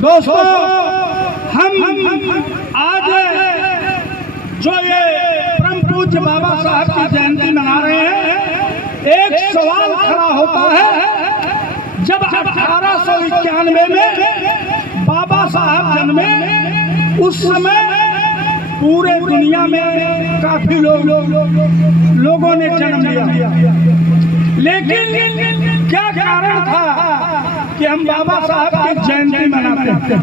दोस्तों, हम आज जो ये परम पूज्य बाबा साहब की जयंती मना रहे हैं, एक सवाल खड़ा होता है। जब 1891 में बाबा साहब जन्मे, उस समय पूरे दुनिया में काफी लोगों ने जन्म लिया, लेकिन क्या कारण था कि हम बाबा साहब की जयंती मनाते हैं?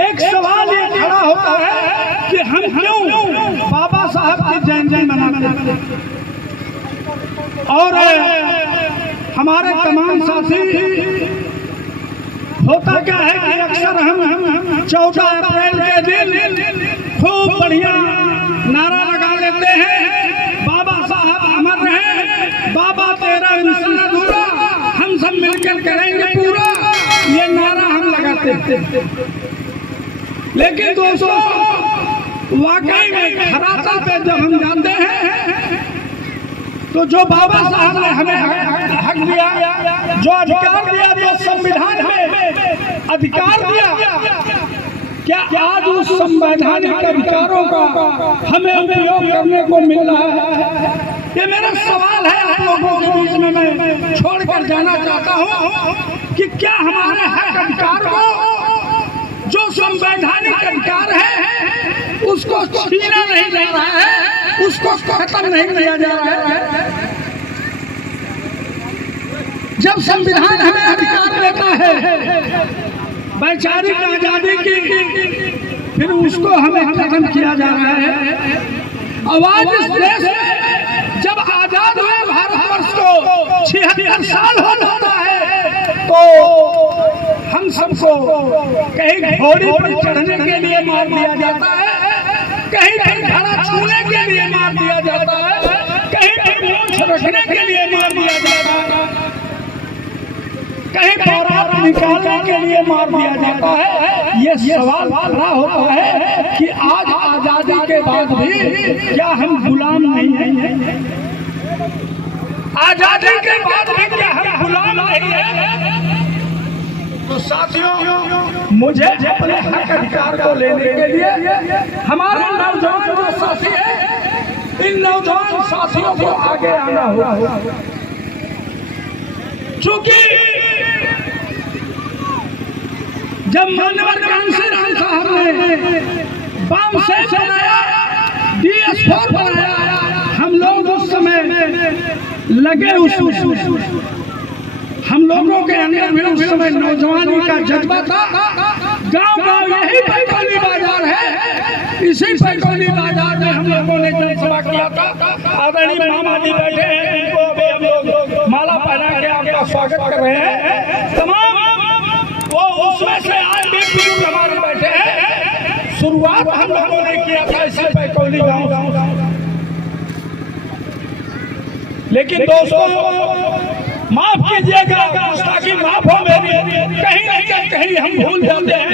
एक सवाल ये खड़ा होता है कि हम क्यों बाबा साहब की जयंती मनाते हैं। और हमारे तमाम साथी, होता क्या है कि अक्सर हम 14 अप्रैल के दिन खूब बढ़िया नारा लगा लेते हैं, बाबा साहब अमर रहे, बाबा तेरा मिशन अधूरा, हम सब मिलकर करेंगे पूरा, ये नारा हम लगाते हैं। लेकिन दोस्तों, वाकई में धरातल पे जब हम जानते हैं तो जो बाबा साहब ने हमें हक दिया, जो अधिकार दिया, जो संविधान में अधिकार दिया, क्या आज उस संवैधानिक अधिकारों का हमें उपयोग करने को मिल रहा है? ये मेरा सवाल है आप लोगों के बीच में मैं छोड़कर जाना चाहता हूँ कि क्या हमारे हक अधिकार को, जो संवैधानिक अधिकार है, उसको छीना नहीं जा रहा है, उसको खत्म नहीं किया जा रहा है? जब संविधान हमें अधिकार देता है वैचारिक आजादी की, फिर उसको हमें खत्म किया जा रहा है। आवाज इस देश में जब आजाद हुए भारतवर्ष को 76 साल हो जाता है, तो हम सबको कहीं घोड़ी पर चढ़ने के लिए मार दिया जाता है, कहीं पर घड़ा छूने के लिए मार दिया जाता है, कहीं पर मूंछ रखने के लिए मार दिया जाता है, कहीं बारात निकालने के लिए मार दिया जाता है। ये सवाल खड़ा होता है कि आज आजादी के बाद भी क्या हम गुलाम नहीं हैं? आजादी के बाद भी क्या हम गुलाम नहीं हैं? तो साथियों, मुझे अपने हक अधिकार को लेने के लिए हमारे नौजवान जो साथी हैं, इन नौजवान साथियों को आगे आना होगा। चूंकि जब मानवर कांशीराम साहब ने बम से बनाया, DS4 बनाया, हम लोग उस समय लगे, हम लोगों के अंदर भी उस समय नौजवानी का जज्बा था। गांव यही पैकोली बाजार है, इसी पैकोली बाजार में हम लोगों ने जनसभा किया था। आदरणीय मामा जी बैठे हैं, इनको अभी हम लोग माला पहना के आपका स्वागत कर रहे हैं। तमाम वो उसमें से आज भी बुजुर्ग हमारे बैठे हैं। शुरुआत हम लोगों ने किया था इसी पैकोली गाँव। लेकिन दोस्तों, माफ कीजिएगा, गुस्ताखी माफ हो मेरी, कहीं न कहीं हम भूल जाते हैं,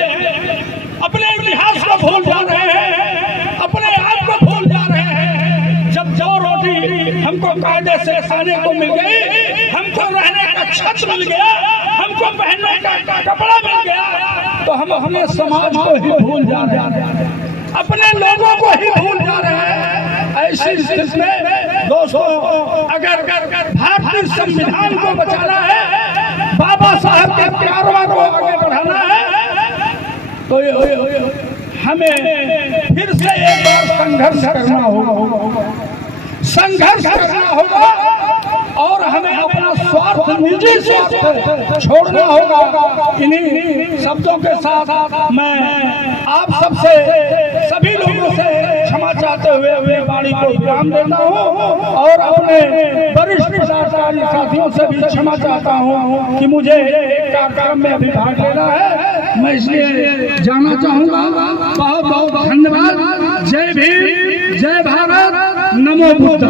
अपने इतिहास को भूल जा रहे हैं, अपने आप को भूल जा रहे हैं। जब जो रोटी हमको कायदे से खाने को मिल गई, हमको रहने का छत मिल गया, हमको पहनने का कपड़ा मिल गया, तो हम अपने समाज को ही भूल जा रहे हैं, अपने लोगों को ही भूल जा रहे हैं। ऐसी स्थिति में दोस्तों, अगर भारतीय संविधान को बचाना है, बाबा साहब के प्यारों को आगे बढ़ाना है, तो हमें फिर से एक बार संघर्ष करना होगा, संघर्ष करना होगा, और हमें अपना स्वार्थ, निजी स्वार्थ छोड़ना होगा। इन्हीं शब्दों के साथ मैं आप सबसे, सभी लोगों से क्षमा चाहते हुए वाणी को विराम देता हूँ, और अपने वरिष्ठ पदाधिकारी साथियों से भी क्षमा चाहता हूँ कि मुझे एक कार्यक्रम में अभी भाग लेना है, मैं इसलिए जाना चाहूँगा। बहुत बहुत धन्यवाद। जय भीम, जय भारत, नमो बुद्ध।